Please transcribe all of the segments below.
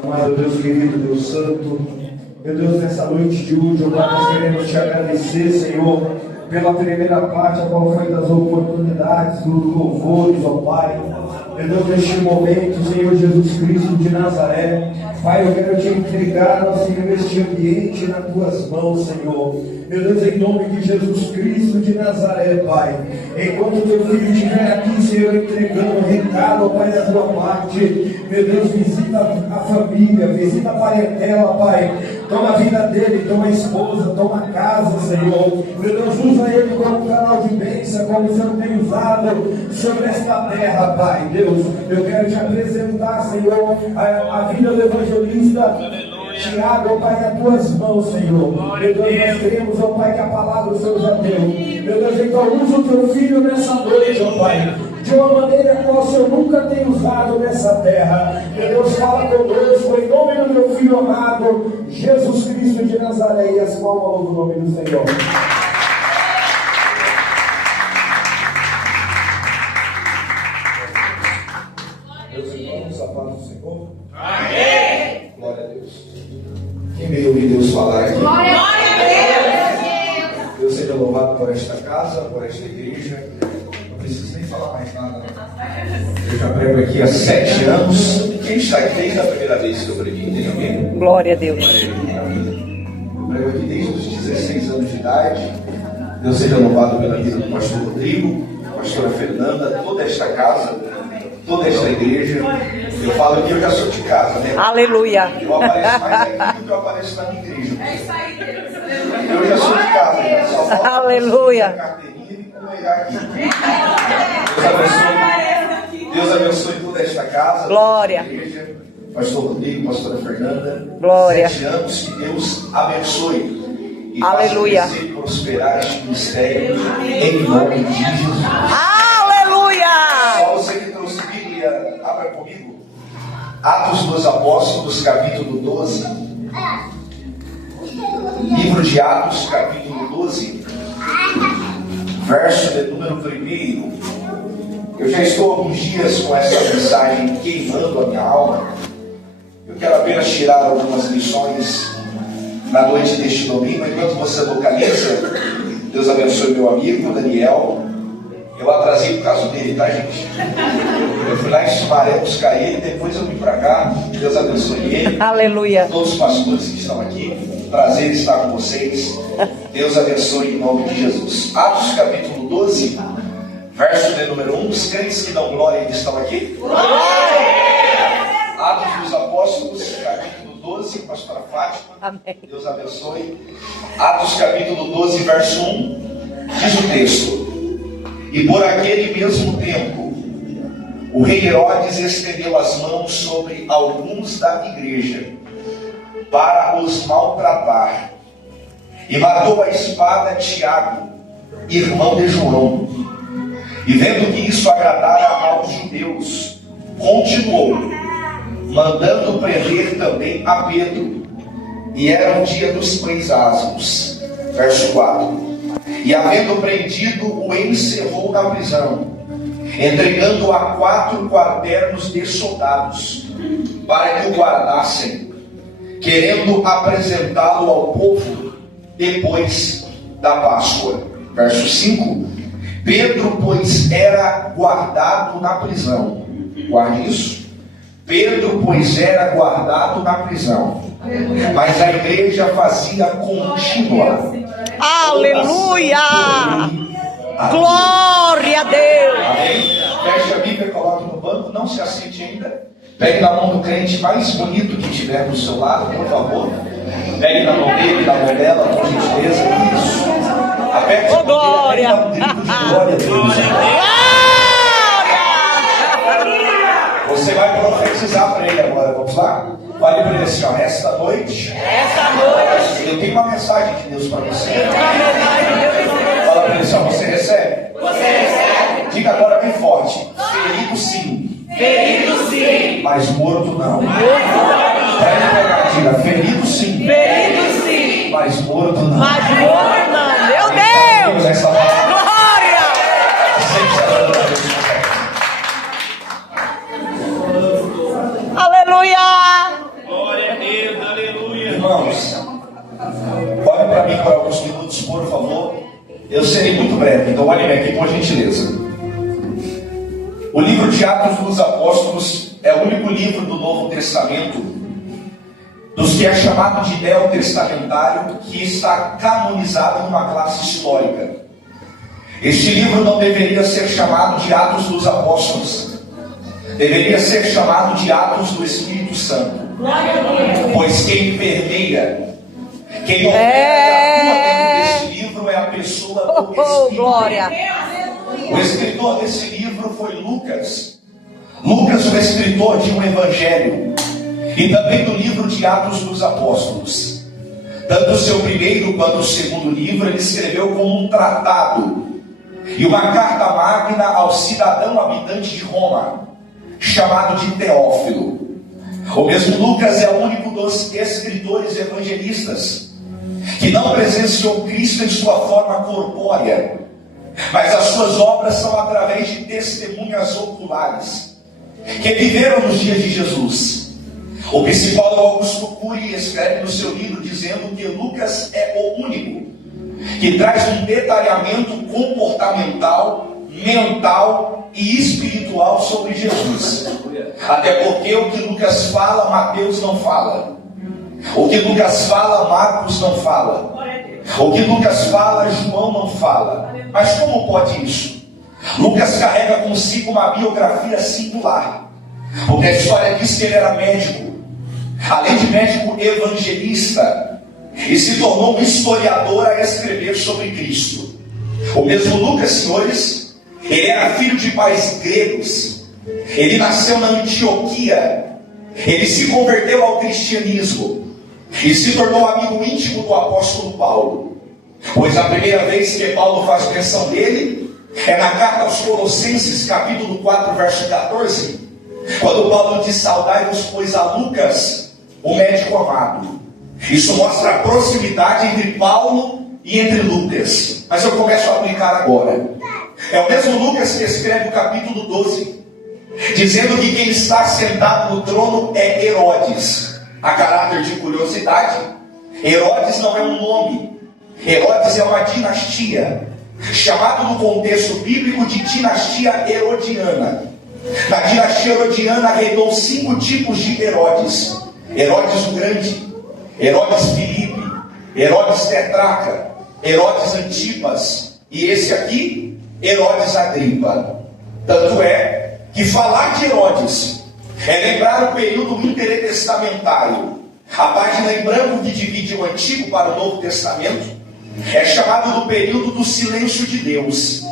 Amado Deus querido, Deus santo, meu Deus, nessa noite de hoje, ó Pai, nós queremos te agradecer, Senhor, pela primeira parte, a qual foi das oportunidades, dos louvores, ó Pai. Meu Deus, neste momento, Senhor Jesus Cristo de Nazaré, Pai, eu quero te entregar, ó Senhor, este ambiente nas tuas mãos, Senhor. Meu Deus, em nome de Jesus Cristo de Nazaré, Pai, enquanto teu filho estiver aqui, Senhor, entregando o recado, ó Pai, da tua parte, meu Deus, visita a família, visita a parentela, Pai, toma a vida dele, toma a esposa, toma a casa, Senhor. Meu Deus, usa ele como canal de bênção, como o Senhor tem usado sobre esta terra, Pai. Deus, eu quero te apresentar, Senhor, a vida do evangelista Tiago, ó Pai, nas tuas mãos, Senhor. Meu Deus, nós queremos, ó Pai, que a palavra do Senhor já deu. Meu Deus, então usa o teu filho nessa noite, ó Pai, de uma maneira qual o Senhor nunca tem usado nessa terra. Meu Deus, fala conosco, em nome do meu filho amado, Jesus Cristo de Nazaré, e as palmas no nome do Senhor. Meus irmãos, a paz do Senhor. Amém. Glória a Deus. Quem veio ouvir Deus falar aqui? Glória a Deus. Deus seja louvado por esta casa, por esta igreja. Não preciso nem falar mais nada. Eu já prego aqui há 7 anos. Quem está aqui desde a primeira vez que eu preguei? Tem alguém? Glória a Deus. Eu prego aqui desde os 16 anos de idade. Deus seja louvado pela vida do pastor Rodrigo, pastora Fernanda, toda esta casa, toda esta igreja. Eu falo que eu já sou de casa, né? Aleluia. Eu apareço mais aqui do que eu apareço na minha igreja. É isso aí, Deus. Eu já sou de casa, né? Só falta Aleluia. carteirinha e pegar aqui. Deus abençoe toda esta casa. Glória. Igreja, pastor Rodrigo, pastora Fernanda. Glória. 7 anos, que Deus abençoe. E Aleluia. faça crescer e prosperar este ministério em nome de Jesus. Aleluia. Só você que trouxe Bíblia, abra comigo. Atos dos Apóstolos, capítulo 12. Livro de Atos, capítulo 12, verso de número 1. Eu já estou há alguns dias com essa mensagem queimando a minha alma. Eu quero apenas tirar algumas lições na noite deste domingo. Enquanto você localiza, Deus abençoe meu amigo Daniel. Eu atrasei por causa dele, tá, gente? Eu fui lá em Sumaré buscar ele, depois eu vim para cá. Deus abençoe ele. Aleluia. Todos os pastores que estão aqui, prazer estar com vocês. Deus abençoe em nome de Jesus. Atos capítulo 12, verso de número 1. Os crentes que dão glória ainda estão aqui? Glória! Atos dos Apóstolos, capítulo 12, pastora Fátima. Amém. Deus abençoe. Atos capítulo 12, verso 1. Diz o texto: e por aquele mesmo tempo, o rei Herodes estendeu as mãos sobre alguns da igreja para os maltratar, e matou a espada Tiago, irmão de João. E vendo que isso agradara aos judeus, continuou, mandando prender também a Pedro. E era o dia dos pães asmos. Verso 4. E havendo prendido, o encerrou na prisão, entregando a 4 quaternos de soldados, para que o guardassem, querendo apresentá-lo ao povo depois da Páscoa. Verso 5. Pedro, pois, era guardado na prisão. Guarde isso. Pedro, pois, era guardado na prisão, mas a igreja fazia contínua. Aleluia. Glória a Deus. Amém. Feche a Bíblia, coloque no banco, não se assente ainda. Pegue na mão do crente mais bonito que tiver do seu lado, por favor. Pegue na mão dele, na mão dela, por gentileza. Isso. Aperte a glória. Um grito de glória a Deus. Você vai profetizar para ele agora, vamos lá? Fale para ele assim, ó, esta noite eu tenho uma mensagem de Deus para você. Fala para ele assim, ó, você recebe? Diga agora bem forte: ferido sim, mas morto não. Para ele pegar, diga: ferido sim, mas morto não. Meu Deus. Glória. Aleluia. Então olhem aqui por gentileza. O livro de Atos dos Apóstolos é o único livro do Novo Testamento, dos que é chamado de neotestamentário, que está canonizado numa classe histórica. Este livro não deveria ser chamado de Atos dos Apóstolos, deveria ser chamado de Atos do Espírito Santo, pois quem permeia, quem opera desse livro é a pessoa do Espírito. Glória. O escritor desse livro foi Lucas. Lucas, o escritor de um evangelho e também do livro de Atos dos Apóstolos. Tanto o seu primeiro quanto o segundo livro ele escreveu como um tratado e uma carta magna ao cidadão habitante de Roma, chamado de Teófilo. O mesmo Lucas é o único dos escritores evangelistas que não presenciou Cristo em sua forma corpórea, mas as suas obras são através de testemunhas oculares que viveram nos dias de Jesus. O psicólogo Augusto Cury escreve no seu livro dizendo que Lucas é o único que traz um detalhamento comportamental, mental e espiritual sobre Jesus. Até porque o que Lucas fala, Mateus não fala. O que Lucas fala, Marcos não fala. O que Lucas fala, João não fala. Mas como pode isso? Lucas carrega consigo uma biografia singular, porque a história diz que ele era médico, além de médico evangelista, e se tornou um historiador a escrever sobre Cristo. O mesmo Lucas, senhores, ele era filho de pais gregos, ele nasceu na Antioquia, ele se converteu ao cristianismo e se tornou amigo íntimo do apóstolo Paulo, pois a primeira vez que Paulo faz menção dele é na carta aos Colossenses, capítulo 4, verso 14, quando Paulo diz: saudai-vos, pois, a Lucas, o médico amado. Isso mostra a proximidade entre Paulo e entre Lucas. Mas eu começo a aplicar agora. É o mesmo Lucas que escreve o capítulo 12, dizendo que quem está sentado no trono é Herodes. A caráter de curiosidade, Herodes não é um nome, Herodes é uma dinastia, chamado no contexto bíblico de dinastia herodiana. Na dinastia herodiana reinou 5 tipos de Herodes: Herodes o Grande, Herodes Filipe, Herodes Tetraca, Herodes Antipas e esse aqui, Herodes Agripa. Tanto é que falar de Herodes é lembrar o período intertestamentário. A página em branco que divide o Antigo para o Novo Testamento é chamado do período do silêncio de Deus,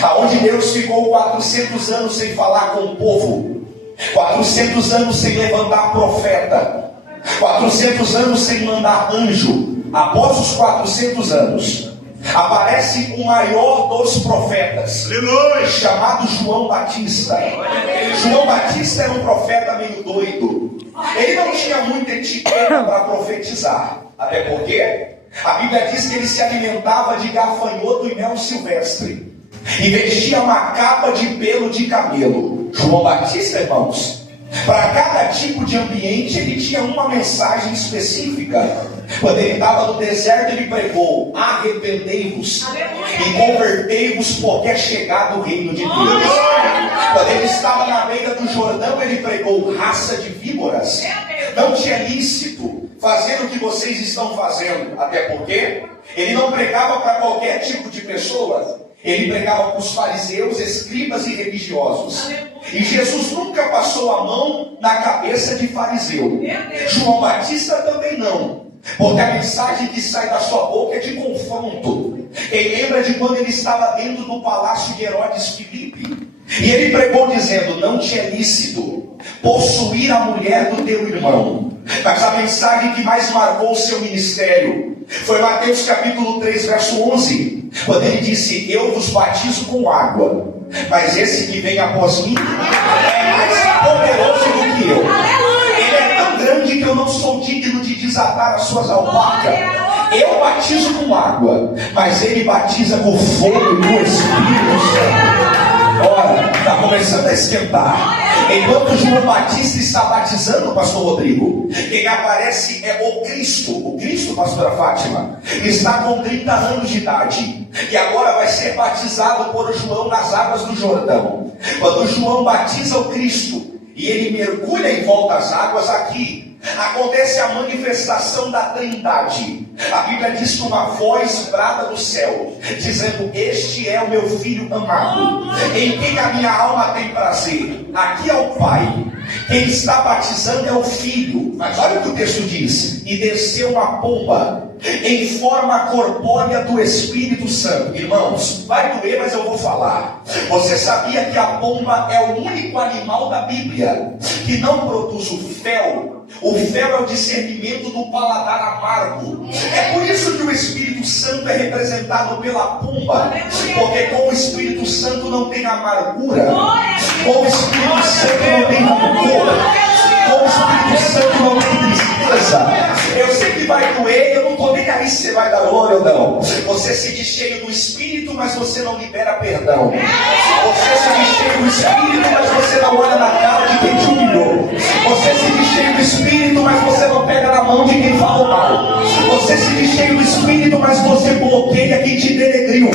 aonde Deus ficou 400 anos sem falar com o povo, 400 anos sem levantar profeta, 400 anos sem mandar anjo. Após os 400 anos, aparece o maior dos profetas, chamado João Batista. João Batista era um profeta meio doido. Ele não tinha muita etiqueta para profetizar, até porque a Bíblia diz que ele se alimentava de gafanhoto e mel silvestre e vestia uma capa de pelo de camelo. João Batista, irmãos, para cada tipo de ambiente ele tinha uma mensagem específica. Quando ele estava no deserto, ele pregou: arrependei-vos e convertei-vos, porque é chegado o reino de Deus. Quando ele estava na beira do Jordão, ele pregou: raça de víboras, não te é lícito fazer o que vocês estão fazendo. Até porque ele não pregava para qualquer tipo de pessoa, ele pregava para os fariseus, escribas e religiosos. E Jesus nunca passou a mão na cabeça de fariseu. João Batista também não, porque a mensagem que sai da sua boca é de confronto. Quem lembra de quando ele estava dentro do palácio de Herodes Filipe, e ele pregou dizendo: não te é lícito possuir a mulher do teu irmão. Mas a mensagem que mais marcou o seu ministério foi Mateus capítulo 3, verso 11, quando ele disse: eu vos batizo com água, mas esse que vem após mim é mais poderoso do que eu. Ele é tão grande que eu não sou digno de desatar as suas alpacas. Eu batizo com água, mas ele batiza com fogo e com Espírito Santo. Ora, está começando a esquentar. Enquanto João Batista está batizando o pastor Rodrigo, quem aparece é o Cristo, pastora Fátima, está com 30 anos de idade, e agora vai ser batizado por João nas águas do Jordão. Quando João batiza o Cristo, e ele mergulha em volta às águas, aqui acontece a manifestação da Trindade. A Bíblia diz que uma voz brada do céu, dizendo: este é o meu filho amado, em quem a minha alma tem prazer. Aqui é o Pai, quem está batizando é o Filho. Mas olha o que o texto diz: e desceu uma pomba em forma corpórea do Espírito Santo. Irmãos, vai doer, mas eu vou falar. Você sabia que a pomba é o único animal da Bíblia que não produz o fel? O fel é o discernimento do paladar amargo. É por isso que o Espírito Santo é representado pela pomba, porque com o Espírito Santo não tem amargura, com o Espírito Santo não tem rancor, com o Espírito Santo não tem tristeza. Eu sei que vai doer, eu não estou nem aí se você vai dar glória ou não. Você se diz cheio do Espírito, mas você não libera perdão. Você se diz cheio do Espírito, mas você não olha na cara de quem te humilhou. Você se diz cheio do Espírito, mas você não pega na mão de quem falou mal. Você se diz cheio do Espírito, mas você bloqueia quem te denegriu.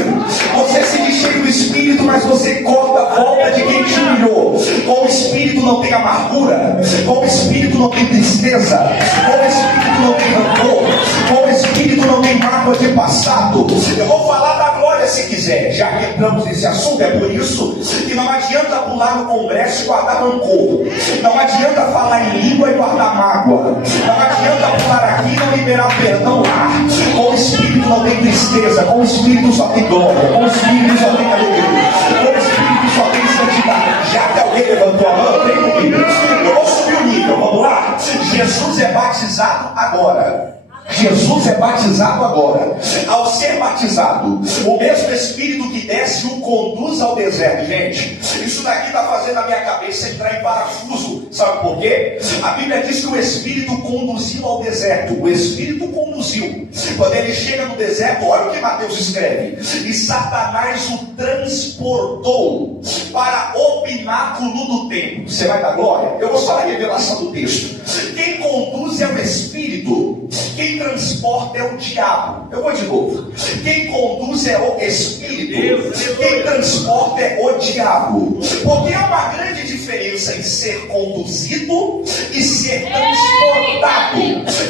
Você se diz cheio do Espírito, mas você corta a volta de quem te humilhou. Com o Espírito não tem amargura, com o Espírito não tem tristeza, com o Espírito não tem rancor, com o Espírito não tem mágoa de passado. Eu vou falar da glória se quiser, já que entramos nesse assunto. É por isso que não adianta pular no congresso e guardar rancor, não adianta falar em língua e guardar mágoa, não adianta pular aqui e não liberar perdão lá. Com o Espírito não tem tristeza, com o Espírito só tem glória, com o Espírito só tem alegria, com o Espírito só tem santidade. Já que alguém levantou a mão, vem comigo. Eu vou subir o nível, vamos lá. Jesus é batizado agora. Jesus é batizado agora. Ao ser batizado, o mesmo Espírito que desce o conduz ao deserto. Gente, isso daqui está fazendo a minha cabeça entrar em parafuso. Sabe por quê? A Bíblia diz que o Espírito conduziu ao deserto. O Espírito conduziu. Quando ele chega no deserto, olha o que Mateus escreve: e Satanás o transportou para o pináculo do templo. Você vai dar glória? Eu vou só a revelação do texto. Quem conduz é o Espírito, quem transporta é o diabo. Eu vou de novo. Quem conduz é o Espírito, quem transporta é o diabo. Porque há uma grande diferença em ser conduzido e ser transportado.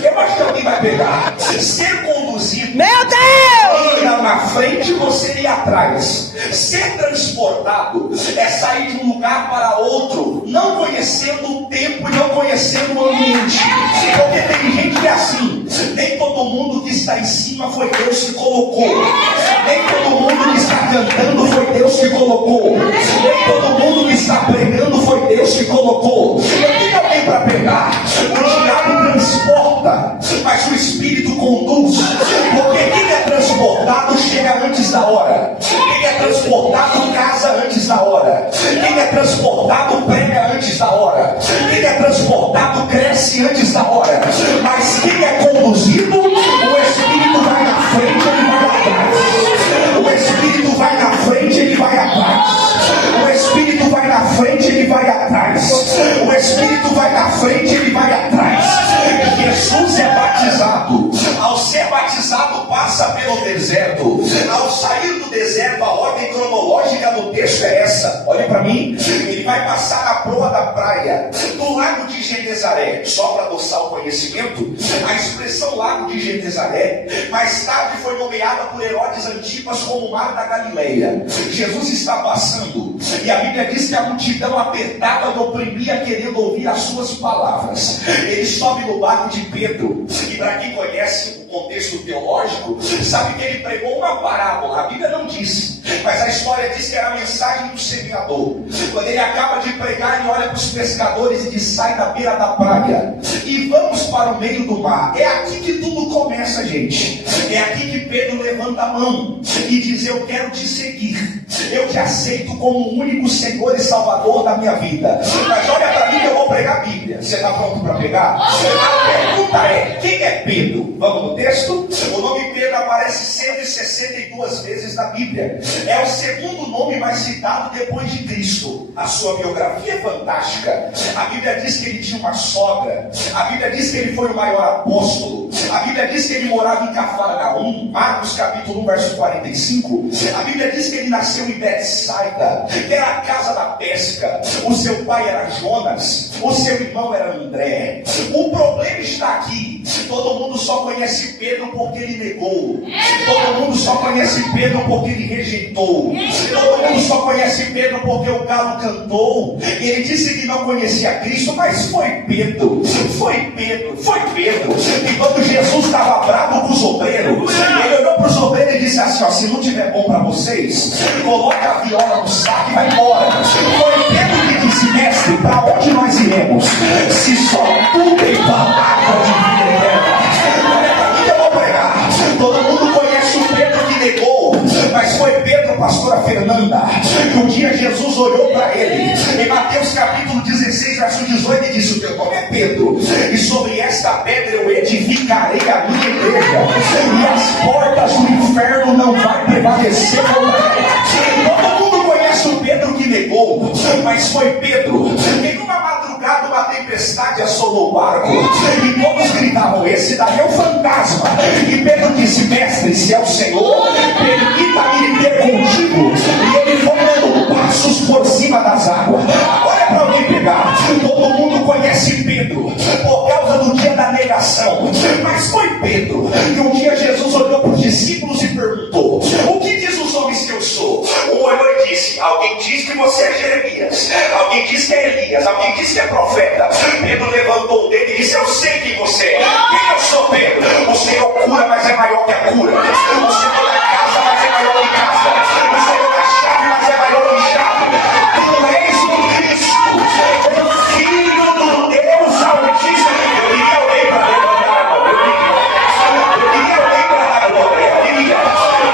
Eu acho que alguém vai pegar. Ser conduzido, meu Deus, ele ia na frente e você ia atrás. Ser transportado é sair de um lugar para outro, não conhecendo o tempo e não conhecendo o ambiente. Porque tem gente que é assim: nem todo mundo que está em cima foi Deus que colocou, nem todo mundo que está cantando foi Deus que colocou, nem todo mundo que está pregando foi Deus que colocou. Eu tenho alguém para pegar. O diabo transporta, mas o Espírito conduz. Porque quem é transportado chega antes da hora. Quem é transportado casa antes da hora. Quem é transportado prega antes da hora. Quem é transportado cresce antes da hora. Mas quem é conduzido, o Espírito vai na frente, ele vai atrás. O Espírito vai na frente, ele vai atrás. O Espírito vai na frente, ele vai atrás. O Espírito vai na frente, ele vai atrás. Jesus é batizado. Ao ser batizado, passa pelo deserto. Ao sair do deserto, a ordem cronológica do texto é essa. Olha para mim. Ele vai passar a proa da praia do lago de Genezaré. Só para adoçar o conhecimento, a expressão lago de Genezaré mais tarde foi nomeada por Herodes Antipas como Mar da Galileia. Jesus está passando e a Bíblia diz que a multidão apertada e oprimia, querendo ouvir as suas palavras. Ele sobe no barco de Pedro, e para quem conhece o contexto teológico, sabe que ele pregou uma parábola. A Bíblia não diz, mas a história diz que era a mensagem do semeador. Quando ele acaba de pregar, ele olha para os pescadores e diz: sai da beira da praia e vamos para o meio do mar. É aqui que tudo começa, gente. É aqui que Pedro levanta a mão e diz: eu quero te seguir, eu te aceito como o único Senhor e Salvador da minha vida. Mas olha para mim que eu vou pregar a Bíblia. Você está pronto para pegar? A pergunta pergunta é: quem é Pedro? Vamos no texto? O nome Pedro aparece 162 vezes na Bíblia. É o segundo nome mais citado depois de Cristo. A sua biografia é fantástica. A Bíblia diz que ele tinha uma sogra. A Bíblia diz que ele foi o maior apóstolo. A Bíblia diz que ele morava em Cafarnaum. Marcos capítulo 1, verso 45. A Bíblia diz que ele nasceu em Betsaida, que era a casa da pesca. O seu pai era Jonas. O seu irmão era André. O problema está aqui. Todo mundo só conhece Pedro porque ele negou. Todo mundo só conhece Pedro porque ele rejeitou. Todo mundo só conhece Pedro porque o galo cantou. Ele disse que não conhecia Cristo, mas foi Pedro. Foi Pedro. Foi Pedro. E quando Jesus estava bravo com os obreiros, ele olhou para os obreiros e disse assim: ó, se não tiver bom para vocês, coloca a viola no saco e vai embora. Foi Pedro que disse: mestre, para onde nós iremos? Se só tu tem palavra de vida eterna. Olha para mim, eu vou pregar. Todo mundo conhece o Pedro que negou, mas foi Pedro, pastora Fernanda, que um dia Jesus olhou para ele em Mateus capítulo 16, verso 18, e disse: o teu nome é Pedro, e sobre esta pedra eu edificarei a minha igreja, e as portas do inferno não vai prevalecer contra ela. Todo mundo conhece o Pedro que negou, mas foi Pedro que numa madrugada uma tempestade assolou o barco, e todos gritavam: esse daí é o fantasma. E Pedro disse: mestre, se é o Senhor, permita-me ter contigo. E ele foi dando passos por cima das águas. Agora é para alguém pegar. Todo mundo conhece Pedro por causa do dia da negação, mas foi Pedro que um dia Jesus olhou para os discípulos e perguntou: o que diz os homens que eu sou? Um olhou e disse: alguém diz que você é Jeremias, alguém diz que é Elias, alguém diz que é profeta. Pedro levantou o dedo e disse: eu sei quem você é. Quem eu sou, Pedro? O Senhor cura, mas é maior que a cura. O Senhor da casa, mas é maior que casa. O Senhor da chave, mas é maior que chave. Tu és o Cristo, o Filho do Deus Altíssimo. Eu queria alguém para levantar a mão. Eu queria alguém para dar glória.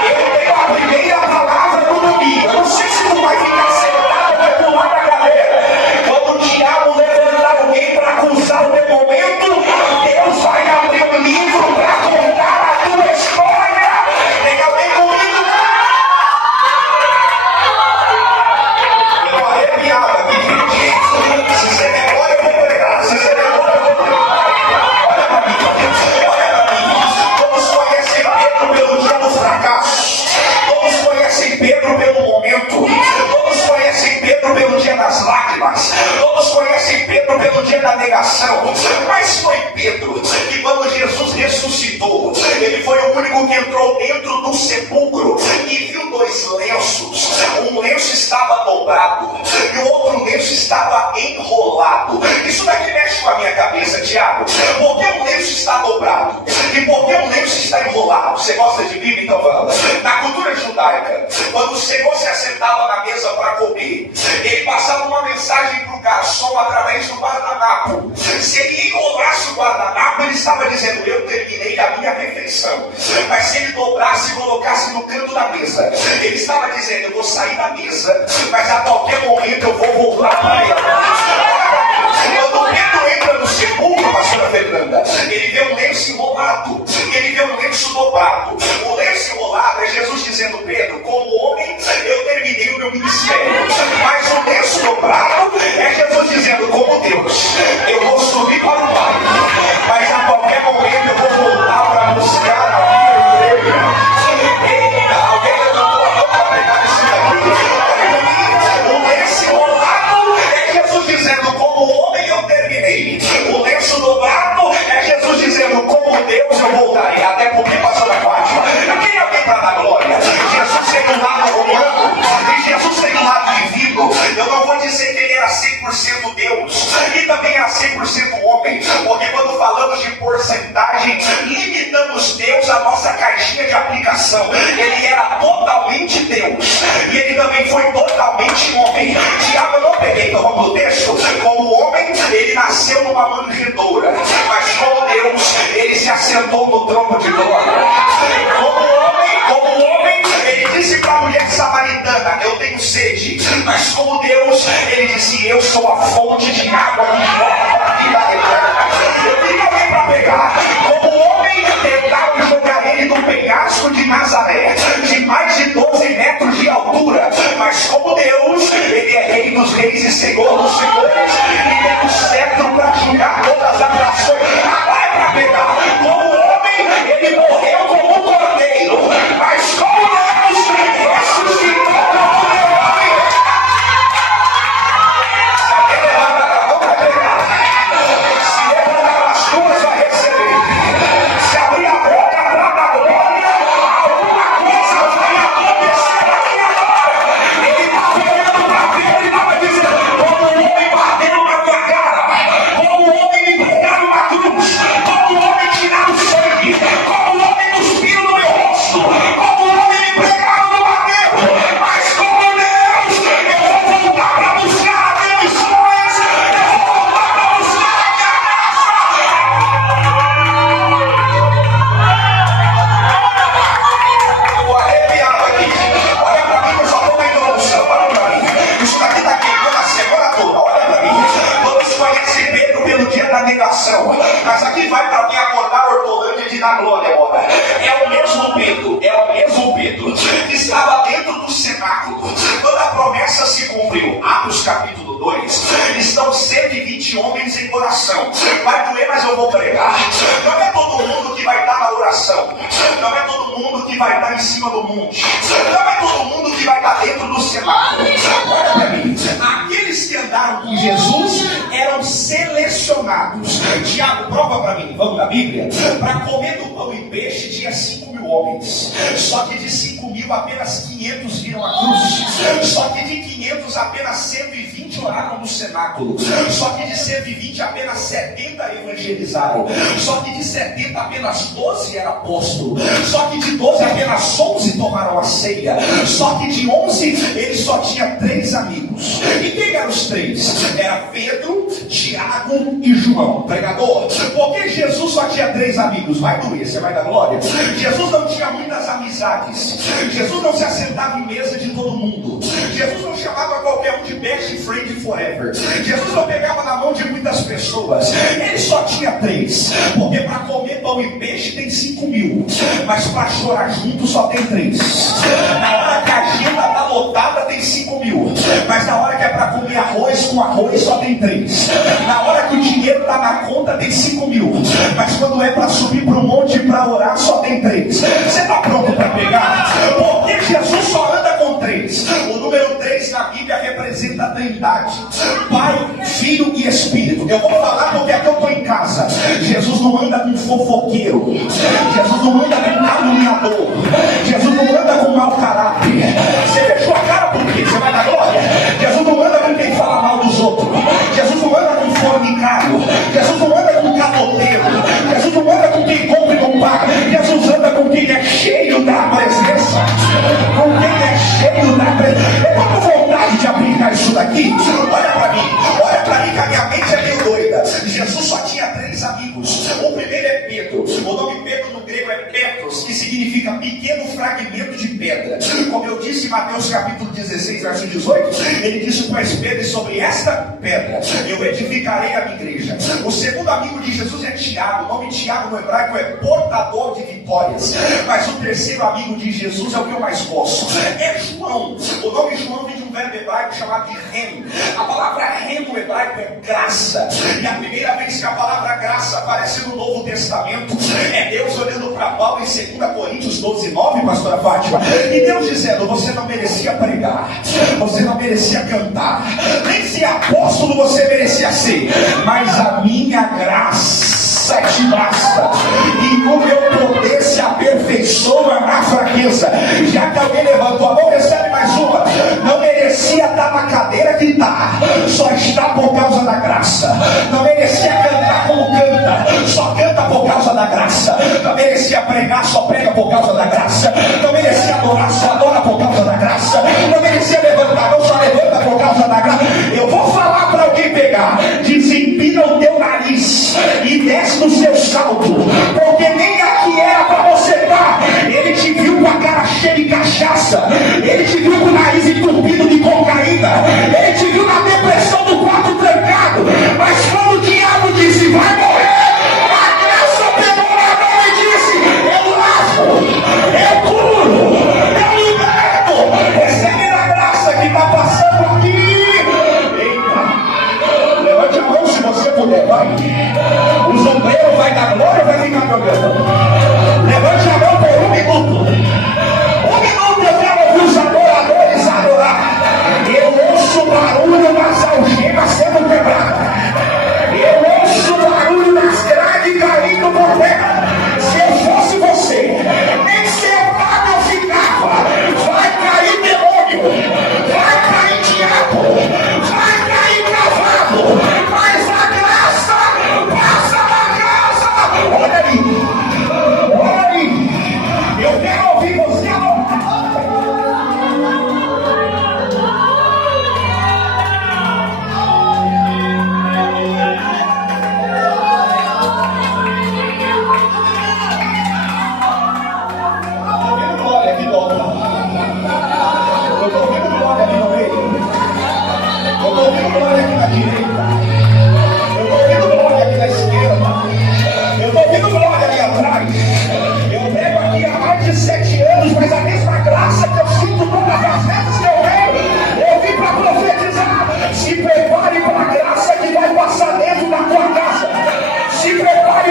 Eu tenho a primeira palavra no domingo. Eu não sei se tu vai ficar sentado ou vai pular da cadeira. Quando o diabo levantar alguém para acusar o teu momento, Deus vai abrir um livro para contar a tua história. Tem alguém comigo? Eu tô arrepiado aqui, gente. Se você demora, eu vou pregar. Se você demora, eu vou pregar. Olha para mim, olha para mim. Todos conhecem Pedro pelo dia do fracasso. Todos conhecem Pedro pelo momento. Todos conhecem Pedro pelo dia das lágrimas. Todos conhecem Pedro pelo dia da negação. Mas foi Pedro que, quando Jesus ressuscitou, ele foi o único que entrou dentro do sepulcro e viu dois lenços. Um lenço estava dobrado e o outro lenço estava enrolado. Isso daqui mexe com a minha cabeça, Tiago. Por que um lenço está dobrado? E por que um lenço está enrolado? Você gosta de Bíblia? Então vamos. Na cultura judaica, quando o Senhor se assentava na mesa para comer, ele passava uma mensagem para o garçom através do guardanapo. Se ele enrolasse o guardanapo, ele estava dizendo: eu terminei a minha refeição. Mas se ele dobrasse e colocasse no canto da mesa, ele estava dizendo: eu vou sair da mesa, mas a qualquer momento eu vou voltar para ela. Quando Pedro entra no sepulcro, pastora Fernanda, ele vê um lenço enrolado, ele vê um lenço dobrado. O lenço enrolado é Jesus dizendo: Pedro, como homem, eu terminei o meu ministério. Mas o lenço dobrado é Jesus dizendo: como Deus, eu vou subir para o Pai, mas a qualquer momento eu vou voltar para buscar a minha igreja. Eita, alguém levantou a mão para pegar isso daqui. O lenço enrolado é Jesus dizendo: como homem eu terminei. O lenço dobrado é Jesus dizendo: como Deus eu voltarei. Até porque, pastora Fátima, eu queria alguém para dar glória. Jesus tem um lado humano e Jesus tem um lado divino. Eu não vou dizer que ele era 100% Deus e também era 100% homem, porque quando falamos de porcentagem, limitamos Deus à nossa caixinha de aplicação. Ele era totalmente Deus e ele também foi totalmente homem. Tiago, eu não peguei, então vamos no texto. Como homem, ele nasceu numa manjedoura, mas como Deus, ele se assentou no trono de glória. Como homem, ele disse para a mulher samaritana: eu tenho sede. Mas como Deus, ele disse: eu sou a fonte de água que jorra para a vida eterna. Eu tenho alguém para pegar. me acordar Hortolândia de dar glória agora. É o mesmo Pedro que estava dentro do cenáculo quando a promessa se cumpriu. Atos capítulo 2, estão 120 homens em oração. Vai doer, mas eu vou pregar. Não é todo mundo que vai estar na oração, não é todo mundo que vai estar em cima do monte, não é todo mundo que vai estar dentro do cenáculo. Olha para mim, aqueles que andaram com Jesus eram selecionados. Tiago, prova para mim, vamos na Bíblia, para comer do pão e peixe tinha 5.000 homens, só que de 5.000 apenas 500 viram a cruz, só que de 500 apenas 120 oraram no cenáculo, só que de 120 apenas 70 evangelizaram, só que de 70 apenas 12 eram apóstolos, só que de 12 apenas 11 tomaram a ceia, só que de 11 ele só tinha 3 amigos. E quem eram os 3? Era Pedro, Tiago e João. Pregador, porque Jesus só tinha 3 amigos? Vai doer, você vai dar glória? Jesus não tinha muitas amizades, Jesus não se assentava em mesa de todo mundo, Jesus não chamava qualquer um de best friend forever, Jesus não pegava na mão de muitas pessoas, ele só tinha 3, porque para comer pão e peixe tem 5.000, mas para chorar junto só tem 3. Na hora que a agenda está lotada tem 5.000, mas na hora que é para comer arroz com arroz só tem 3. Na hora que o dinheiro está na conta tem 5.000, mas quando é para subir para o monte para orar só tem 3. Você está pronto para pegar? Porque Jesus só anda com 3. O número 3 na Bíblia representa a Trindade: Pai, Filho e Espírito. Eu vou falar porque aqui eu estou em casa. Jesus não anda com fofoqueiro, Jesus não anda com caluniador, Jesus não anda com mau caráter. Você fechou a cara por quê? Você vai dar glória? Jesus não anda com quem fala mal dos outros, Jesus não anda com fornicário, Jesus não anda com caloteiro, Jesus não anda com quem compra e não paga. Jesus anda com quem é cheio da presença, com quem é cheio da presença. Eu estou com vontade de aplicar isso daqui. Olha para mim que a minha mente é meio doida. Jesus só tinha 3 amigos. O primeiro é Pedro. O nome Pedro no grego é Petros, que significa pequeno fragmento de pedra. Como eu disse em Mateus capítulo 16, verso 18, ele disse: pois Pedro, sobre esta pedra eu edificarei a minha igreja. O segundo amigo de Jesus é Tiago. O nome Tiago no hebraico é portador de vitórias. Mas o terceiro amigo de Jesus é o que eu mais gosto, é João. O nome João vem de um verbo hebraico chamado de rem. A palavra rem no hebraico é graça. E a primeira vez que a palavra graça aparece no Novo Testamento é Deus olhando para Paulo em 2 Coríntios 12:9, pastora Fátima, e Deus dizendo: você não merecia pregar, você não merecia cantar, nem ser apóstolo você merecia ser, mas a minha graça te basta, e o meu poder se aperfeiçoa na fraqueza. Já que alguém levantou a mão, recebe mais uma. Não merecia estar na cadeira que está, só está por causa da graça. Não merecia cantar como canta, só canta por causa da graça. Não merecia pregar, só prega por causa da graça. Não merecia adorar, só adora por causa da graça. Não merecia levantar, não só levanta por causa da graça. Eu vou falar para alguém pegar: desempina o teu nariz e desce no seu salto, porque nem aqui era para você estar. Ele te viu com a cara cheia de cachaça, ele te viu com o nariz entupido de cocaína, ele te viu na depressão do quarto trancado, mas quando o diabo disse: vai morrer, a graça pegou na mão e disse: eu lavo, eu curo, eu liberto. Recebe a graça que está passando aqui. Eita, levante a mão se você puder, vai. O sombreiro vai dar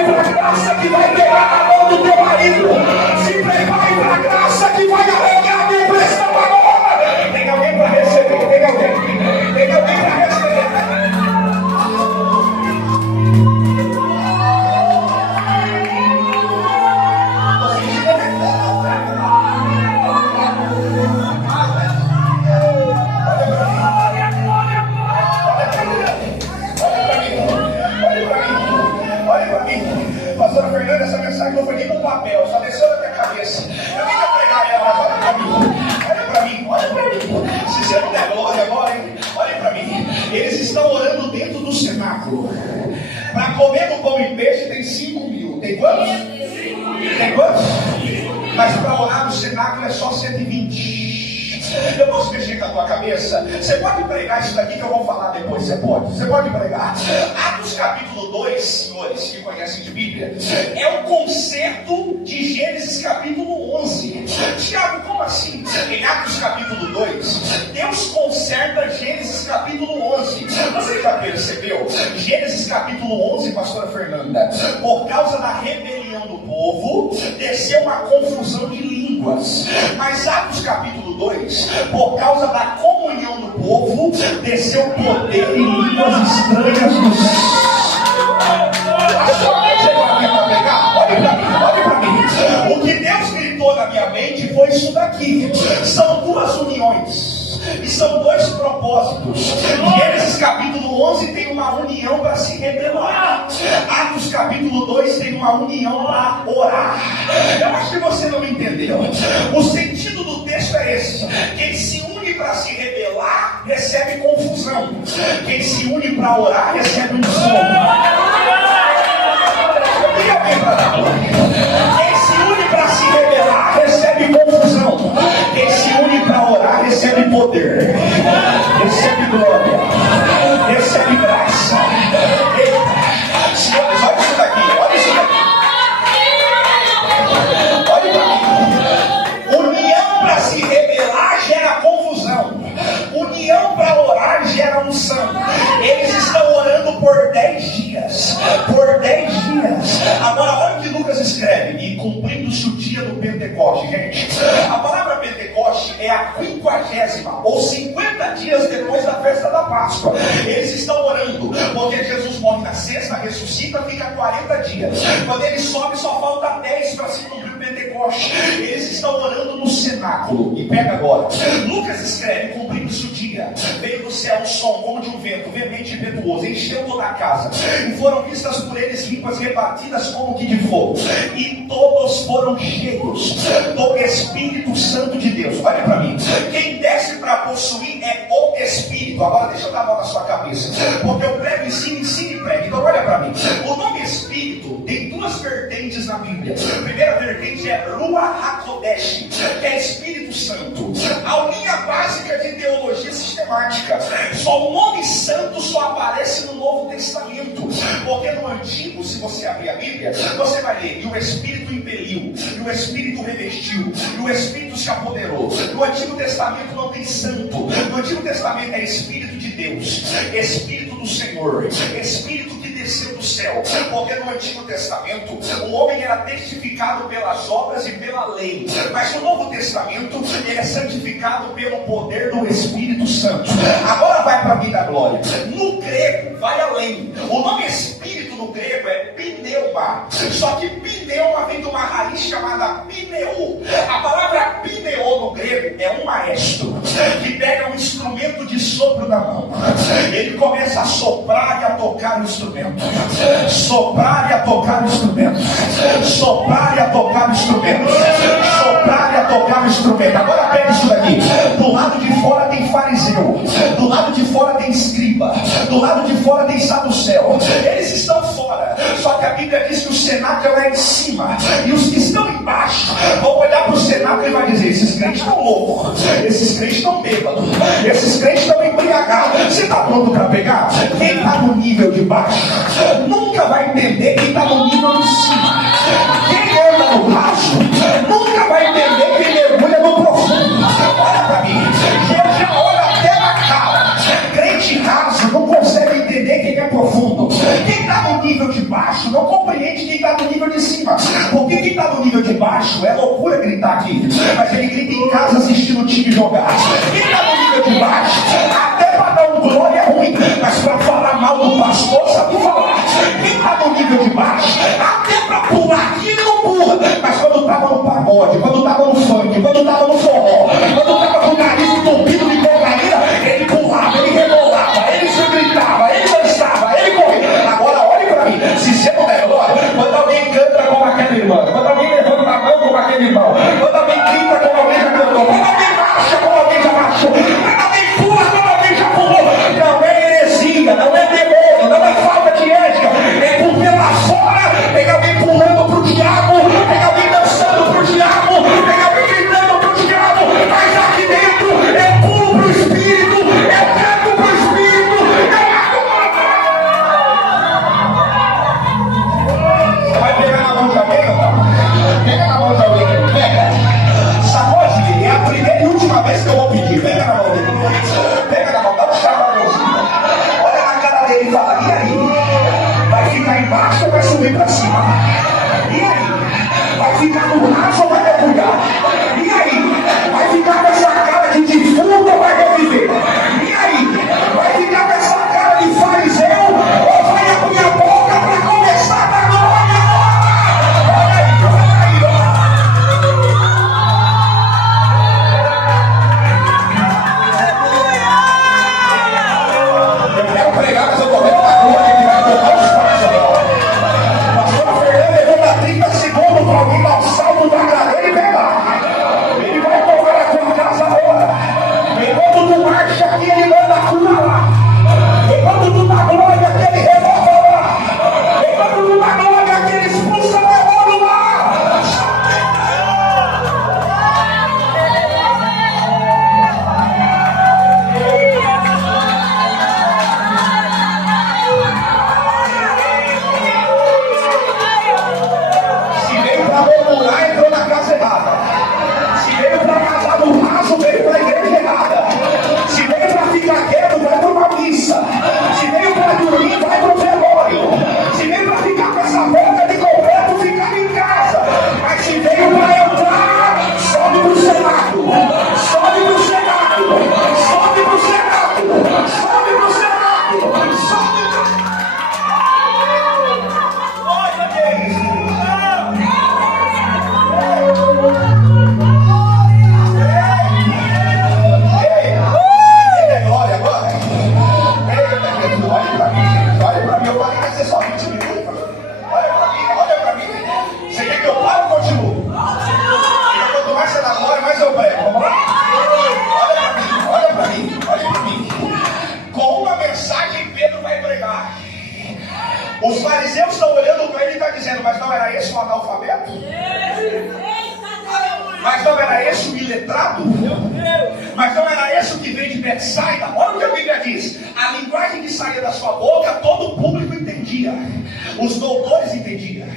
prepare para a graça que vai pegar a mão do teu marido. Se prepare para a graça que vai arrancar a depressão agora. Tem alguém para receber? Tem alguém? Tem alguém para receber? Pastora Fernanda, essa mensagem não foi nem no papel, só desceu da minha cabeça. Eu nem ia pregar ela, mas olha pra mim. Olha pra mim, olha pra mim. Se você não der glória agora, hein? Olha pra mim. Eles estão orando dentro do cenáculo. Para comer no pão e peixe tem 5.000. Tem quantos? Tem quantos? Mas para orar no cenáculo é só 120. Eu posso mexer com a tua cabeça? Você pode pregar isso daqui que eu vou falar depois? Você pode pregar. Atos capítulo 2, senhores que conhecem de Bíblia, é o concerto de Gênesis capítulo 11. Tiago, como assim? Em Atos capítulo 2, Deus conserta Gênesis capítulo 11. Você já percebeu? Gênesis capítulo 11, pastora Fernanda, por causa da rebelião do povo, desceu uma confusão de línguas. Mas Atos capítulo 2, por causa da comunhão do povo, desceu poder e línguas estranhas dos céus. Olha pra mim. O que Deus gritou na minha mente foi isso daqui. São duas uniões e são dois propósitos. Gênesis capítulo 11 tem uma união para se rebelar. Atos capítulo 2 tem uma união para orar. Eu acho que você não entendeu. O sentido do texto é esse: quem se une para se rebelar recebe confusão. Quem se une para orar recebe um som. Quem se une para se rebelar recebe confusão. Quem se une para orar recebe poder, recebe glória, recebe graça. Eita, senhores, olha isso daqui, olha isso daqui. Olha para mim. União para se rebelar gera confusão. União para orar gera unção. Eles estão orando por 10 dias. Por 10 dias. Agora olha o que Lucas escreve: e cumprindo-se o dia do Pentecoste. Gente, a palavra Pentecoste é a 50ª ou 50 dias depois da festa da Páscoa. Eles estão orando porque Jesus morre na sexta, ressuscita, fica 40 dias. Quando ele sobe só falta 10 para se cumprir o Pentecoste. Eles estão orando no cenáculo. E pega agora, Lucas escreve: cumprindo-se o dia, veio do céu um som como de um vento veemente e impetuoso, encheu toda a casa, e foram vistas por eles línguas rebatidas como que de fogo, e todos foram cheios do Espírito Santo de Deus. Olha para mim, quem desce para possuir é o Espírito. Agora deixa eu dar a mão na sua cabeça, porque eu prego, ensino e prego. Então olha para mim, o nome Espírito tem duas vertentes na Bíblia. A primeira vertente é Ruach HaKodesh, que é Espírito Santo. A linha básica de teologia sistemática: só o nome santo só aparece no Novo Testamento, porque no Antigo, se você abrir a Bíblia, você vai ler: e o Espírito impeliu, e o Espírito revestiu, e o Espírito se apoderou. No Antigo Testamento não tem santo. No Antigo Testamento é Espírito de Deus, Espírito do Senhor, Espírito que desceu do céu. Porque no Antigo Testamento o homem era testificado pelas obras e pela lei, mas no Novo Testamento ele é santificado pelo poder do Espírito Santo. Agora vai para a vida glória. No grego vai além. O nome Espírito no grego é pneuma. Só que pneuma vem de uma raiz chamada pneu. A palavra pneu no grego é um maestro que pega um instrumento de sopro na mão. Ele começa a soprar e a tocar o instrumento. Soprar e a tocar o instrumento. Soprar e a tocar o instrumento. Soprar e a tocar o instrumento. Agora pega isso daqui. Do lado de fora tem fariseu. Do lado de fora tem escriba. Do lado de fora tem saduceu. Eles estão fora. Só que a Bíblia diz que o cenáculo é em cima. E os que estão embaixo vão olhar para o cenáculo e vai dizer: esses crentes estão loucos. Esses crentes estão bêbados. Esses crentes estão embriagados. Você está pronto para pegar? Quem está no nível de baixo nunca vai entender quem está no nível de cima. Quem anda no raso nunca vai entender quem mergulha no profundo. Olha para mim, já olha até na cara. Crente raso não consegue entender quem é profundo. Quem está no nível de baixo não compreende quem está no nível de cima. Porque quem está no nível de baixo é loucura gritar aqui. Mas ele grita em casa assistindo o time jogar. Quem está no nível de baixo, até para dar um glória é ruim, mas para falar mal do pastor sabe falar. Quem está no nível de baixo, até para pular aqui ele não pula. Mas quando estava no pagode, quando estava no funk, quando estava no forró, quando estava com o nariz entupido de cocaína, ele pulava, ele rebolava, ele se gritava, ele dançava, ele corria. Agora olhe para mim, se você não der glória, quando alguém canta como aquela irmã, quando alguém levanta a mão como aquele irmão, quando alguém grita como alguém já cantou, quando alguém marcha como alguém já marchou, quando alguém pula como alguém já pulou, não é heresia, não é demônio, não é falta de ética, é porque lá fora tem alguém pulando pro diabo, tem alguém dançando pro diabo, tem alguém gritando pro diabo, mas aqui dentro é pulo pro Espírito, é canto pro Espírito, Você vai pegar na mão de alguém ou não? Pega na mão de alguém, pega. Sacode, é a primeira e última vez que eu vou pedir. Pega na mão dele. Pega na mão, dá um chapadãozinho. Olha na cara dele e fala, e aí? Vai ficar embaixo ou vai subir pra cima? E aí? Vai ficar no raso ou vai mergulhar? E aí? Vai ficar com essa cara de defunto ou vai reviver? E aí? Vai ficar com essa cara de fariseu ou vai abrir a boca pra começar a dar glória? Olha aí, olha aí, Eu quero pregar, mas eu tô vendo uma rua que vai botar os passos agora. Pastora Fernanda levanta 30 segundos para alguém dar um salto da cadeira e pegar. Ele vai tocar a tua casa agora. Enquanto tu marcha aqui, ele manda a cura lá. Enquanto tu dá glória aqui, ele renova lá. Enquanto tu dá glória aqui, ele expulsa o demônio lá. Se veio para murmurar, entrou na casa errada. Se veio para casar no raso, veio para a igreja errada. Se veio para ficar quieto, vai para uma missa. Se veio para dormir, vai para o velório. Se veio para ficar com essa boca de completo, ficar em casa. Mas se veio para entrar, sobe para o Senado. Sobe para o Senado. Sobe para o Senado. Sobe para o Senado. Sobe para o Olha, Deus. Ei, glória agora. Eita, Jesus, olha pra mim, gente. Olha pra mim, eu falei que vai ser só 20 minutos. Olha pra mim, olha pra mim. Você quer que eu pare ou continuo? Quanto mais você dá glória, mais eu prego. Vamos lá? Olha pra mim, olha pra mim, olha pra mim. Com uma mensagem, Pedro vai pregar. Os fariseus estão olhando para ele e estão dizendo, mas não era esse o analfabeto? Mas não era esse o iletrado? Mas não era esse o que veio de Betsaida? Olha o que a Bíblia diz. A linguagem que saía da sua boca, todo o público entendia. Os doutores entendiam.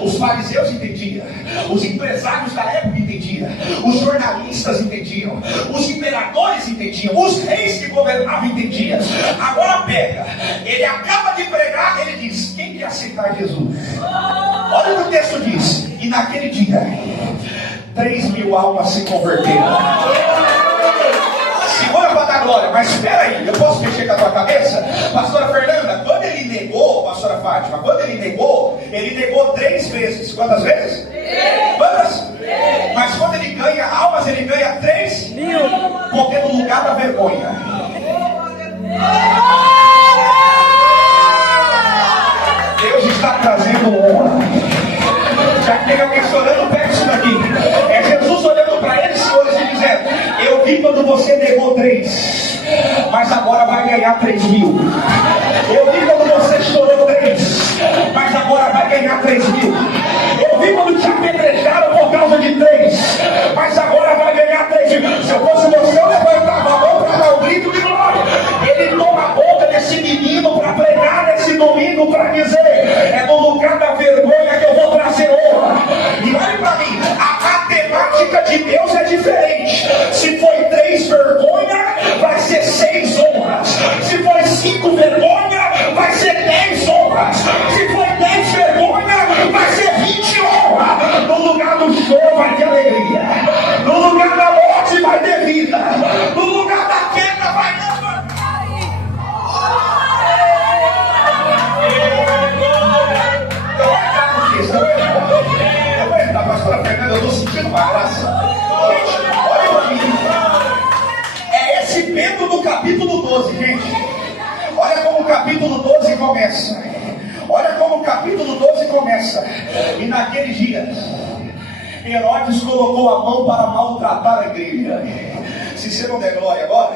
Os fariseus entendiam. Os empresários da época entendiam. Os jornalistas entendiam. Os imperadores entendiam. Os reis que governavam entendiam. Agora pega. Ele acaba de pregar, ele diz, quem quer aceitar Jesus? Olha o que o texto diz. E naquele dia 3.000 almas se converteram. Segura para dar glória, mas espera aí, eu posso mexer com a tua cabeça? Pastora Fernanda, quando ele negou, pastora Fátima, quando ele negou 3 vezes. Quantas vezes? 3. Quantas? 3. Mas quando ele ganha almas, ele ganha 3.000. Porque no lugar da vergonha. Deus está trazendo honra. Já que tem alguém chorando, pega isso daqui. É Jesus olhando para eles, senhores, e dizendo, eu vi quando você negou 3, mas agora vai ganhar 3.000. Eu vi quando você chorou 3, mas agora vai ganhar 3.000. Eu vi quando te apedrejaram por causa de 3, mas agora vai ganhar 3.000. Se eu fosse você, eu levantava a mão para dar um grito de glória. Ele toma a boca desse menino para pregar nesse domingo, para dizer, é no lugar da vergonha que eu vou trazer honra. E olha para mim, a matemática de Deus é diferente. Se foi 3 vergonha, vai ser 6 honras. Se foi 5 vergonha, vai ser 10 honras. Se foi 10 vergonha, vai 12, gente. Olha como o capítulo 12 começa. Olha como o capítulo 12 começa. E naquele dia, Herodes colocou a mão para maltratar a igreja. Se você não der glória agora,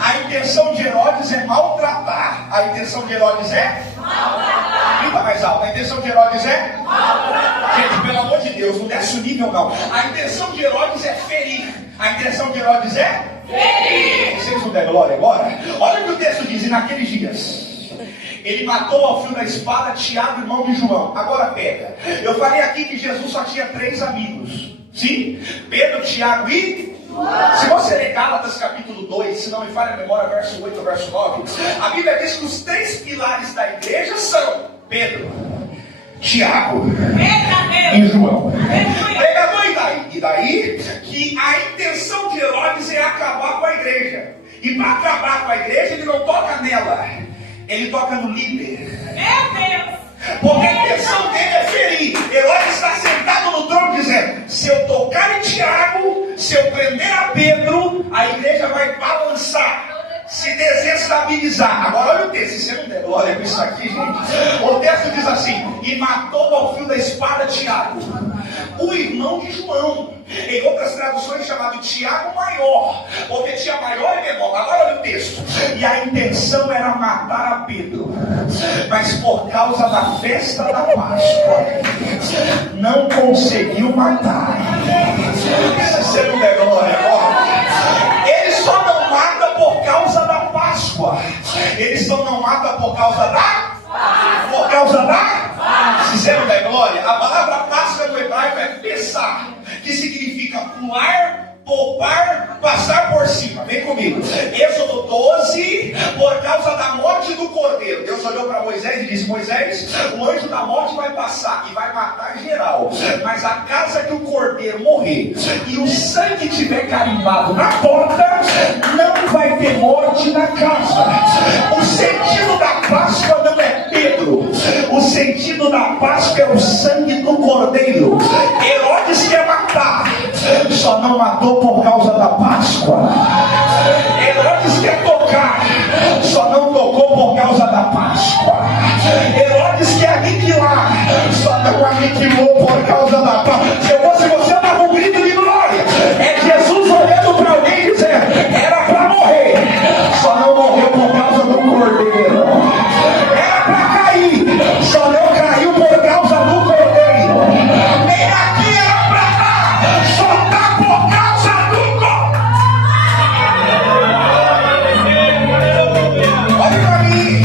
a intenção de Herodes é maltratar. A intenção de Herodes é maltratar. Grita mais alto. A intenção de Herodes é maltratar. Gente, pelo amor de Deus, não desce o nível não. A intenção de Herodes é ferir. A intenção de Herodes é ferir. Se vocês não der glória agora, olha o que o texto diz. E naqueles dias, ele matou ao fio da espada Tiago, irmão de João. Agora pega. Eu falei aqui que Jesus só tinha 3 amigos. Sim? Pedro, Tiago e... Se você ler Gálatas capítulo 2, se não me falha a memória, verso 8 ou verso 9, a Bíblia diz que os 3 pilares da igreja são Pedro, Tiago e João. Pregador, e daí que a intenção de Herodes é acabar com a igreja. E para acabar com a igreja, ele não toca nela, ele toca no líder. Meu Deus! Porque a intenção dele é ferir. Herodes está sentado no trono dizendo: se eu tocar em Tiago, se eu prender a Pedro, a igreja vai balançar, se desestabilizar. Agora olha o texto, se você não der glória com isso aqui, gente. O texto diz assim: e matou ao fio da espada Tiago, o irmão de João. Em outras traduções chamado Tiago maior, porque tinha maior e menor. Agora olha o texto. E a intenção era matar a Pedro, mas por causa da festa da Páscoa não conseguiu matar. Se você não der glória agora, ele só não mata por causa da Páscoa. Ele só não mata por causa da... Por causa da... Se você não der glória, a palavra Páscoa no hebraico é pensar, que significa pular, poupar, passar por cima. Vem comigo. Êxodo 12, por causa da morte do cordeiro. Deus olhou para Moisés e disse: Moisés, o anjo da morte vai passar e vai matar geral, mas a casa que o cordeiro morrer e o sangue tiver carimbado na porta, não vai ter morte na casa. O sentido da Páscoa não é Pedro, o sentido da Páscoa é o sangue do cordeiro. Herodes quer matar, só não matou por causa da Páscoa. Herodes quer tocar, só não tocou por causa da Páscoa. Herodes quer aniquilar, só não aniquilou por causa da Páscoa. Se eu fosse você, eu dava um grito de glória. É Jesus olhando para alguém e dizendo: era para morrer, só não morreu por causa do cordeiro. Era para cair, só não caiu por causa do cordeiro. Nem aqui era para dar, só dá por causa do cordeiro. Olha para mim.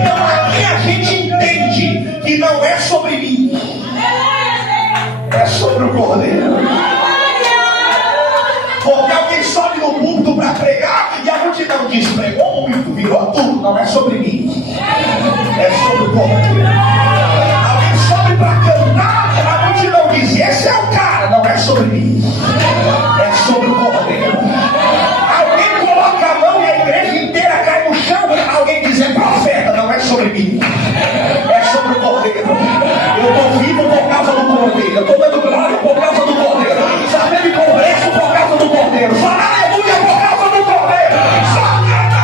Então aqui a gente entende que não é sobre mim, é sobre o cordeiro. Porque alguém sobe no púlpito para pregar e a multidão diz: pregou muito, virou tudo. Não é sobre mim, é sobre o cordeiro. Alguém sobe para cantar, a multidão diz: esse é o cara. Não é sobre mim, é sobre o cordeiro. Alguém coloca a mão e a igreja inteira cai no chão. Alguém diz: é profeta. Não é sobre mim, é sobre o cordeiro. Eu estou vivo por causa do cordeiro. Eu estou dando glória por causa do cordeiro. Só teve congresso por causa do cordeiro. Só aleluia por causa do cordeiro. Só canta.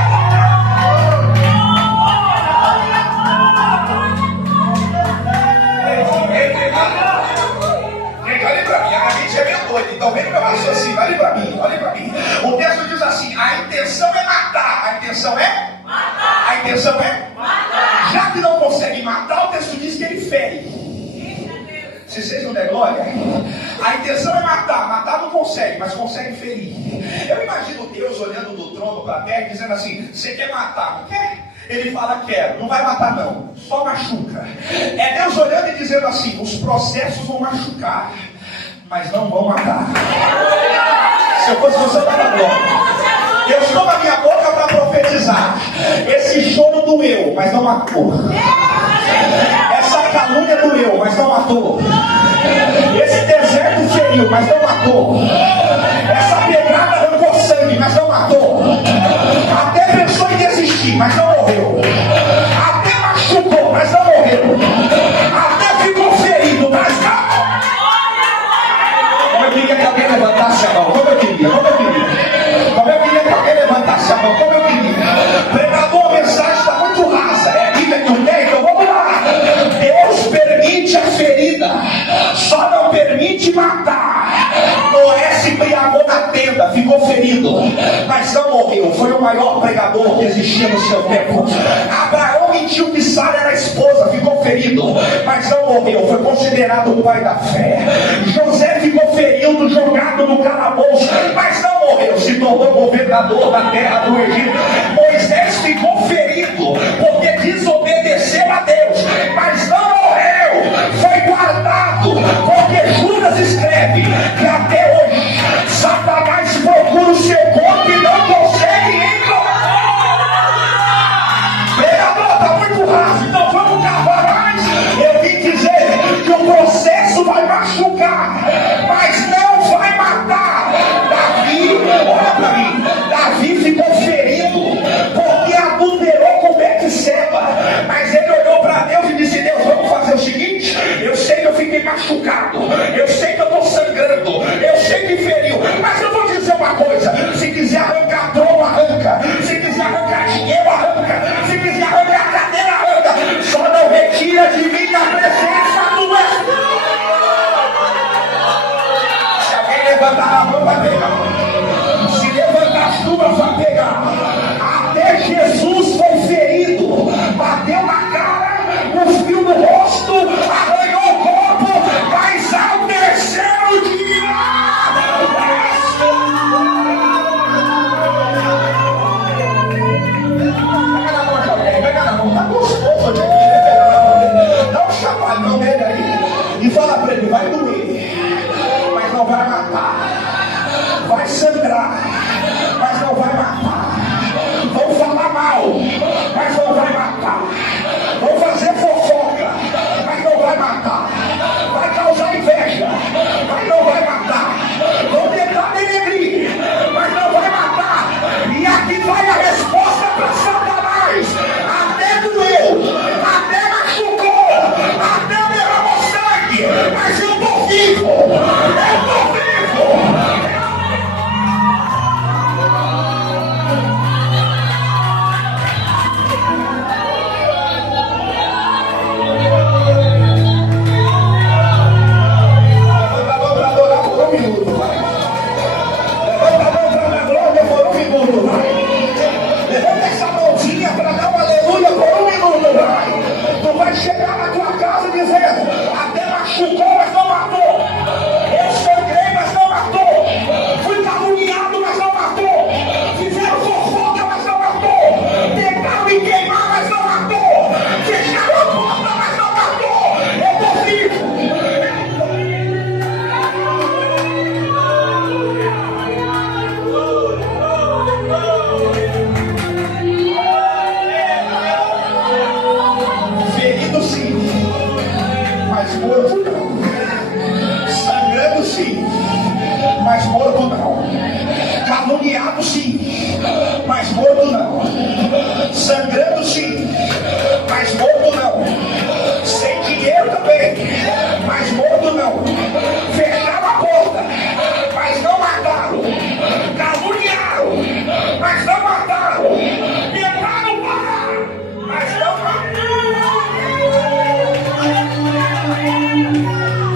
Gente, olha para mim. A mente é meio doida. Então vem no meu raciocínio. Olha para mim, olha para mim. O texto diz assim: a intenção é matar. A intenção é matar. A intenção é matar. Já que não consegue matar, o texto diz que ele fere. Se vocês não der glória, a intenção é matar. Matar não consegue, mas consegue ferir. Eu imagino Deus olhando do trono para a terra e dizendo assim: você quer matar, não quer? Ele fala: quero. Não vai matar não, só machuca. É Deus olhando e dizendo assim: os processos vão machucar, mas não vão matar. Se eu fosse você, dava glória. Eu estou na minha boca para profetizar. Esse choro doeu, mas não matou. Essa calúnia doeu, mas não matou. Esse deserto feriu, mas não matou. Essa pedrada arrancou sangue, mas não matou. Até pensou em desistir, mas não morreu. Até machucou, mas não morreu. Até ficou ferido, mas não. Como eu queria que alguém levantasse a mão. Como eu queria que alguém levantasse a mão. Como eu queria. te matar. Noé se embriagou na tenda, ficou ferido, mas não morreu. Foi o maior pregador que existia no seu tempo. Abraão mentiu que Sara era a esposa, ficou ferido, mas não morreu. Foi considerado o pai da fé. José ficou ferido, jogado no calabouço, mas não morreu. Se tornou governador da terra do Egito. Moisés ficou ferido porque desobedeceu a Deus, mas não morreu. Foi guardado, porque Judas escreve que até hoje Satanás procura o seu corpo e não consegue encontrar. Pregador, está muito raso, então vamos cavar mais. Eu vim dizer que o processo vai machucar, mas não vai matar. Davi, olha para mim, Davi ficou ferido porque adulterou com Betseba, mas ele olhou para Deus e disse: Deus, vamos fazer o seguinte, eu sei que eu fiquei machucado, eu sei que eu estou sangrando, eu sei que feriu, mas eu vou dizer uma coisa: se quiser arrancar trono, arranca, se quiser arrancar dinheiro, arranca, se quiser arrancar a cadeira, arranca, só não retira de mim a presença do Espírito. Se alguém levantar a mão, vai pegar. Se levantar as duas, vai pegar. Até Jesus foi ferido, bateu na cara, cuspiu no rosto, arranhou o corpo, mas ao terceiro dia. Pega na mão, tá gostoso de aqui, né? Pega na mão dele. Dá um chapadão nele aí e fala pra ele: vai doer, mas não vai matar. Vai sangrar, mas não vai matar. Vão falar mal, mas não vai matar. Vão fazer fofoca, mas não vai matar. Vai causar inveja, mas não vai matar. Vão tentar denegrir, mas não vai matar. E aqui vai a resposta para Satanás. Até doeu, até machucou, até derramou sangue, mas eu estou vivo. Eu estou vivo. Chegar na tua casa dizendo: até machucou, mas não matou. Eu sangrei, mas não matou. Fui caluniado, mas não matou. Fizeram fofoca, mas não matou. Tentaram me queimar, mas não matou. Fecharam a porta, mas não matou. Eu estou vivo. Ferido sim, mas morto não. Sangrando sim, mas morto não. Caluniado sim, mas morto não. Sangrando sim, mas morto não. Sem dinheiro também, mas morto não. Fecharam a porta, mas não mataram. Caluniaram, mas não mataram. Tentaram parar, mas não mataram.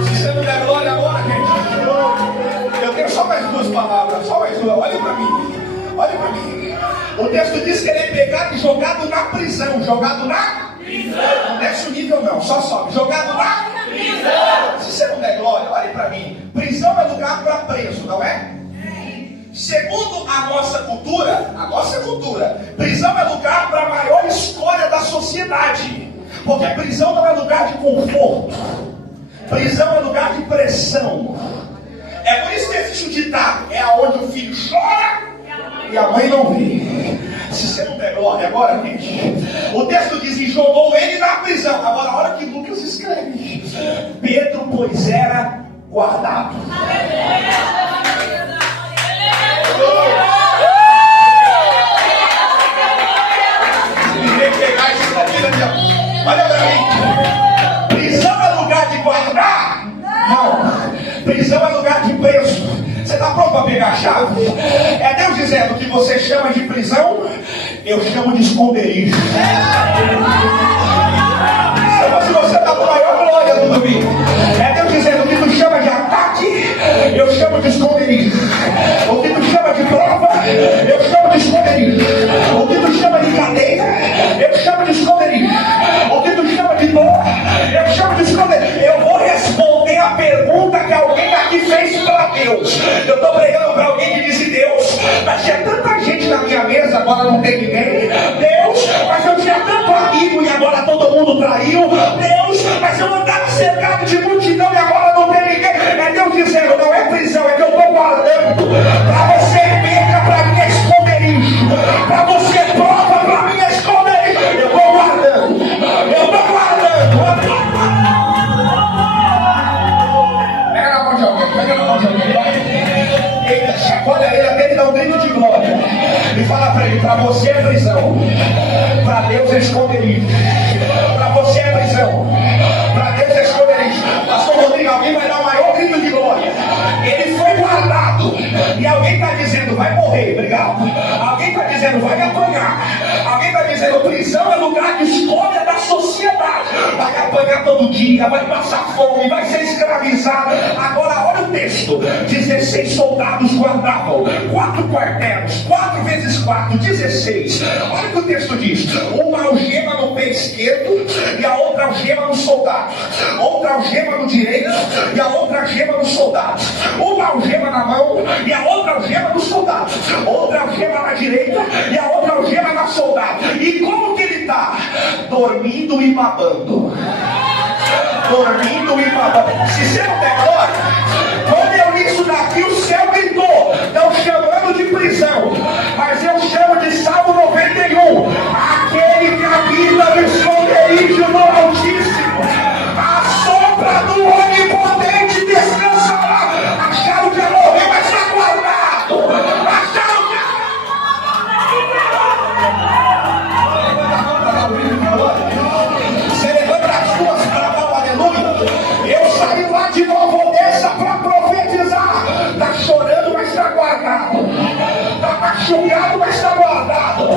Se você não der glória agora, gente, eu tenho só mais duas palavras, só mais duas. Olha para mim, olha para mim. O texto diz que ele é pegado e jogado na prisão. Jogado na prisão. Não desce o nível não, só sobe. Jogado na prisão. Se você não der glória, olha para mim. Prisão é lugar para preso, não é? Segundo a nossa cultura, prisão é lugar para a maior escolha da sociedade. Porque prisão não é lugar de conforto. Prisão é lugar de pressão. É por isso que existe o ditado: é aonde o filho chora e a mãe não vê. Se você não der glória agora, gente, o texto diz que jogou ele na prisão. Agora, a hora que Lucas escreve: Pedro, pois, era guardado. Olha para mim. Prisão é lugar de guardar? Não. Prisão é lugar de preso. Você está pronto para pegar a chave? É Deus dizendo que você chama de prisão, eu chamo de esconderijo. Se você está com a maior glória do domingo, é Deus dizendo que tu chama de ataque, Deus. Eu estou pregando para alguém que disse: Deus, mas tinha tanta gente na minha mesa, agora não tem ninguém. Deus, mas eu tinha tanto amigo e agora todo mundo traiu. Deus, mas eu andava cercado de multidão e agora não tem ninguém. É Deus dizendo: não é prisão, é que eu estou guardando para você peca, para mim é esconderijo, para você prova, para mim é esconderijo. Eu estou guardando, eu estou guardando. Pega na mão de alguém, pega na mão de alguém. Eita, chacoalha ele até ele dar um grito de glória. E fala para ele: para você é prisão, para Deus é esconderijo. Para você é prisão, para Deus é esconderijo. Pastor Rodrigo, alguém vai dar o maior grito de glória. Ele foi guardado. E alguém está dizendo: vai morrer, obrigado. Alguém está dizendo: vai apanhar. Alguém está dizendo: prisão é lugar de escolha da sociedade. Vai apanhar todo dia, vai passar fome, vai ser escravizado. Agora olha o texto: 16 soldados guardavam 4 quartéis, 4 vezes 4, 16. Olha o que o texto diz: uma algema no pé esquerdo e a outra algema no soldado, outra algema no direito e a outra algema no soldado, uma algema na mão e a outra algema no soldado, outra algema na direita e a outra algema na soldado. E como que ele está? Dormindo e babando. Dormindo e babando. Se você não der glória, quando eu li isso daqui, o céu gritou: estão chamando de prisão, mas eu chamo de Salmo 91, aquele que habita no esconderijo do Altíssimo, a sombra do Onipotente descansará. Acharam que ia morrer, mas está guardado. Acharam que você levanta as duas para dar um aleluia. Eu saí lá de Nova Odessa para profetizar. Está chorando, mas está guardado. Está machucado, mas está guardado.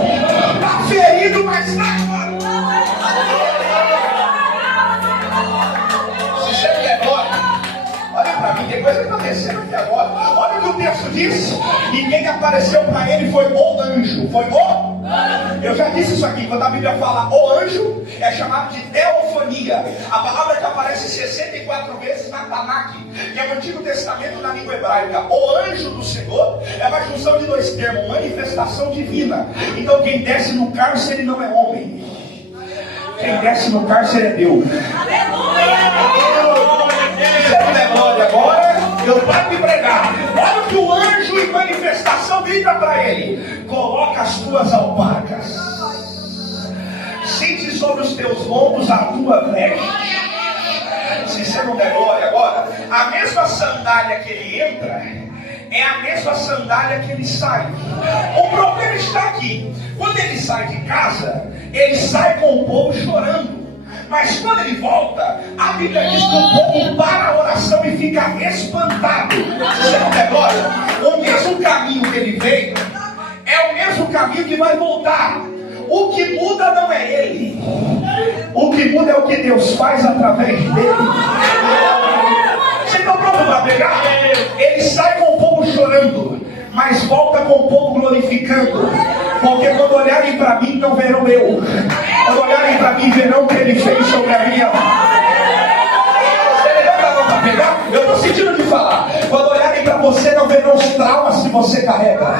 Está ferido, mas está guardado. Se você quer glória, olha para mim, tem coisa acontecendo aqui agora. Olha o que o texto diz. E quem apareceu para ele foi o anjo. Foi o? Eu já disse isso aqui. Quando a Bíblia fala o anjo, é chamado de teofania. A palavra que aparece 64 vezes na Tanakh, que é o Antigo Testamento na língua hebraica. O anjo do Senhor é uma junção de 2 termos: manifestação divina. Então quem desce no cárcere não é homem, quem desce no cárcere é Deus. Se não der glória agora, eu paro de pregar. Olha o que o anjo em manifestação grita para ele: coloca as tuas alparcas, cinge sobre os teus lombos a tua veste. Se você não der glória agora, a mesma sandália que ele entra é a mesma sandália que ele sai. O problema está aqui: quando ele sai de casa, ele sai com o povo chorando. Mas quando ele volta, a Bíblia diz que o povo para a oração e fica espantado. Se você não der glória, o mesmo caminho que ele veio é o mesmo caminho que vai voltar. O que muda não é ele, o que muda é o que Deus faz através dele. Você está pronto para pegar? Ele sai com o povo chorando, mas volta com o povo glorificando. Porque quando olharem para mim, não verão eu. Quando olharem para mim, verão o que ele fez sobre a minha vida. Você levanta a mão para pegar? Eu estou sentindo de falar. Quando olharem para você, não verão os traumas que você carrega.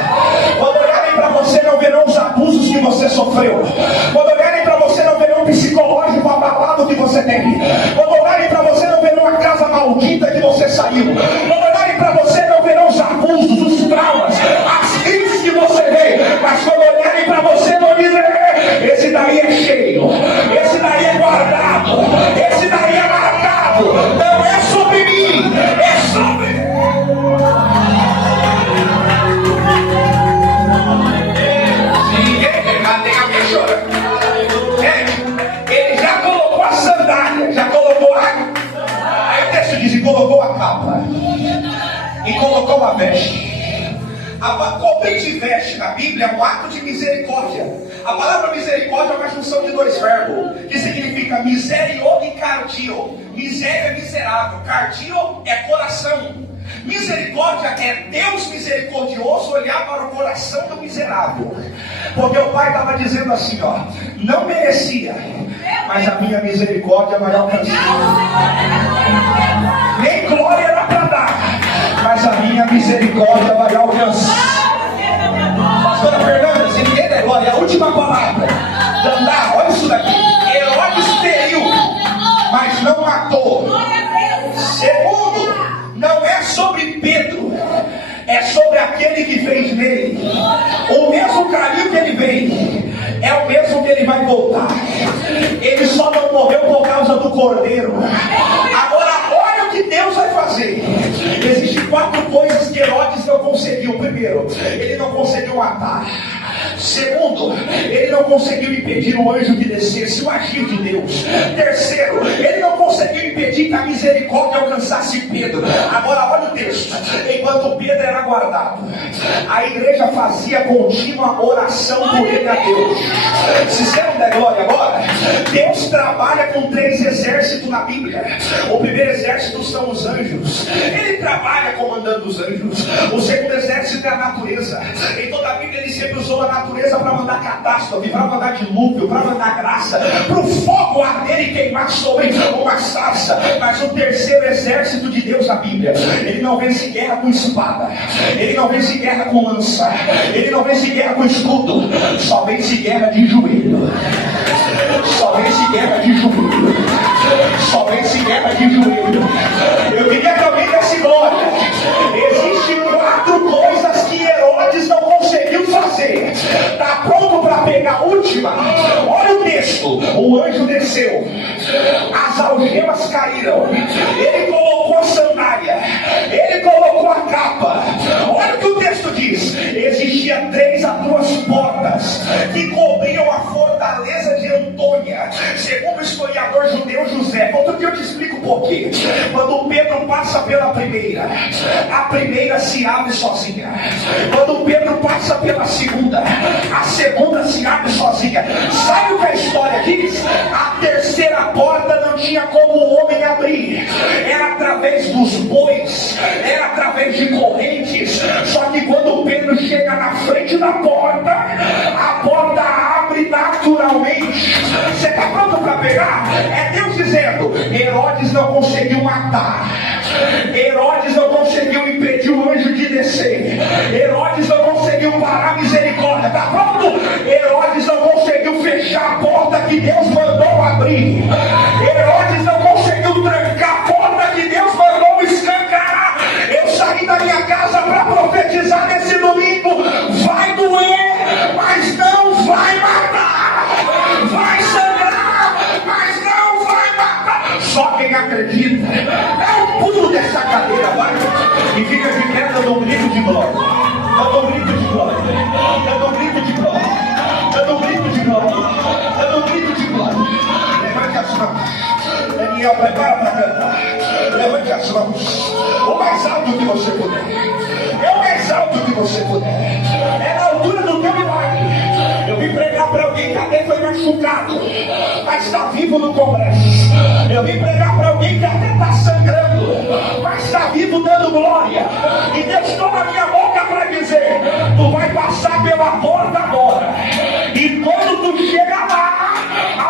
Quando olharem para você, não verão os abusos que você sofreu. Quando olharem para você, não verão o psicológico abalado que você tem. Quando olharem para você, não verão a casa maldita que você saiu. Quando olharem para você, não verão os abusos, os traumas, as crises que você veio. Mas quando olharem para você, não dizem: esse daí é cheio, esse daí é guardado, esse daí é marcado. Não é sobre mim, é sobre mim. Se ninguém pegar, tem alguém chorando. Ele já colocou a sandália, já colocou a... Aí o texto diz: e colocou a capa, e colocou a veste. Cobrir de veste na Bíblia é um ato de misericórdia. A palavra misericórdia é uma junção de 2 verbos, que significa miserio e cardio. Miséria é miserável, cardio é coração. Misericórdia é Deus misericordioso olhar para o coração do miserável. Porque o pai estava dizendo assim, ó: não merecia, mas a minha misericórdia vai alcançar. Nem glória era para dar, mas a minha aquele que fez nele, o mesmo caminho que ele veio, é o mesmo que ele vai voltar. Ele só não morreu por causa do cordeiro. Agora, olha o que Deus vai fazer. Existem 4 coisas que Herodes não conseguiu. Primeiro, ele não conseguiu matar. Segundo, ele não conseguiu impedir o anjo que descesse, o agir de Deus. Terceiro, ele não conseguiu impedir que a misericórdia alcançasse Pedro. Agora olha o texto. Enquanto Pedro era guardado, a igreja fazia contínua oração por ele a Deus. Se você não der glória agora, Deus trabalha com 3 exércitos na Bíblia. O primeiro exército são os anjos. Ele trabalha comandando os anjos. O segundo exército é a natureza. Em toda a Bíblia ele sempre usou a natureza para mandar catástrofe, para mandar dilúvio, para mandar graça, para o fogo arder e queimar sobre uma sarça. Mas o terceiro exército de Deus na Bíblia, ele não vence guerra com espada, ele não vence guerra com lança, ele não vence guerra com escudo, só vence guerra de joelho. Só vence guerra de joelho. Só vence guerra de joelho. Eu queria que alguém desse glória. Existem 4 coisas que Herodes não conseguiu fazer. Está pronto para pegar a última? Olha o texto. O anjo desceu, as algemas caíram, ele colocou a sandália, ele colocou a capa. Olha o que o texto diz. Existia 3 a 2 portas que cobriam a fortaleza de Antônia, segundo o historiador judeu José. Outro dia eu te explico por quê. Quando Pedro passa pela primeira, a primeira se abre sozinha. Quando Pedro passa pela segunda, a segunda se abre sozinha. Sabe o que a história diz? A terceira porta não tinha como o homem abrir. Era através dos bois, era através de correntes. Só que quando Pedro chega na frente da porta, a porta abre naturalmente. Você está pronto para pegar? É Deus dizendo: Herodes não conseguiu matar, Herodes não conseguiu impedir o anjo de descer, Herodes não conseguiu parar a misericórdia. Está pronto? Herodes não conseguiu fechar a porta que Deus mandou abrir. Herodes não conseguiu trancar a porta que Deus mandou escancarar. Eu saí da minha casa para profetizar nesse domingo. Vai doer, mas não vai matar. Vai sangrar, mas não vai matar. Só quem acredita. Dá um pulo dessa cadeira, vai. E fica de pé dando um grito de glória. Dando um grito de glória. Dando um grito de glória. Dando um grito de glória. Dando um grito de glória. Levante as mãos. Daniel, prepara para cantar. Levante as mãos. O mais alto que você puder. É o mais alto que você puder. É na altura do teu milagre. Eu vim pregar para alguém que até foi machucado, mas está vivo no congresso. Eu vim pregar para alguém que até está sangrando, mas está vivo dando glória. E Deus toma a minha boca para dizer: tu vai passar pela porta agora. E quando tu chega lá,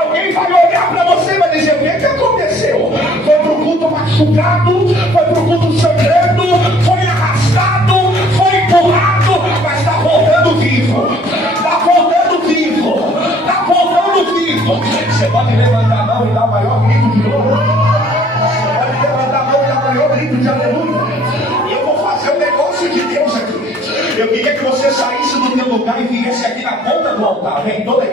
alguém vai olhar para você e vai dizer: o que aconteceu? Foi para o culto machucado, foi para o culto sangrando, foi arrastado, foi empurrado, mas está voltando vivo. Está voltando vivo. Está voltando vivo. Você pode levantar a mão e dar o maior grito de glória. Você pode levantar a mão e dar o maior grito de aleluia. E eu vou fazer um negócio de Deus aqui. Eu queria que você saísse do teu lugar e viesse aqui na ponta do altar. Vem toda a